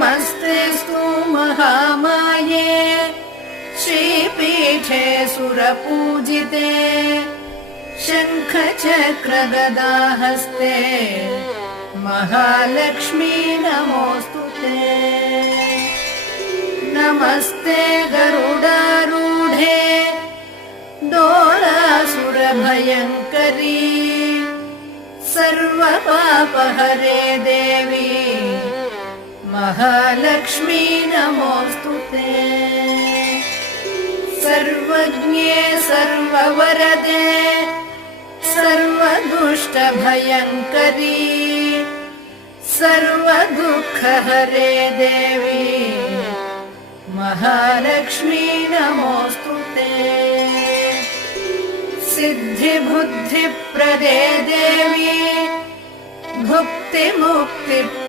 नमस्तेऽस्तु महामाये श्रीपीठे सुरपूजिते शङ्खचक्रगदाहस्ते महालक्ष्मी नमोऽस्तु ते। नमस्ते गरुडारूढे दोलासुरभयङ्करी सर्वपापहरे देवी महालक्ष्मी नमोऽस्तु ते। सर्वज्ञे सर्ववरदे सर्वदुष्टभयङ्करी सर्वदुःखहरे देवी महालक्ष्मी नमोऽस्तु ते। सिद्धिबुद्धिप्रदे देवी भुक्तिमुक्ति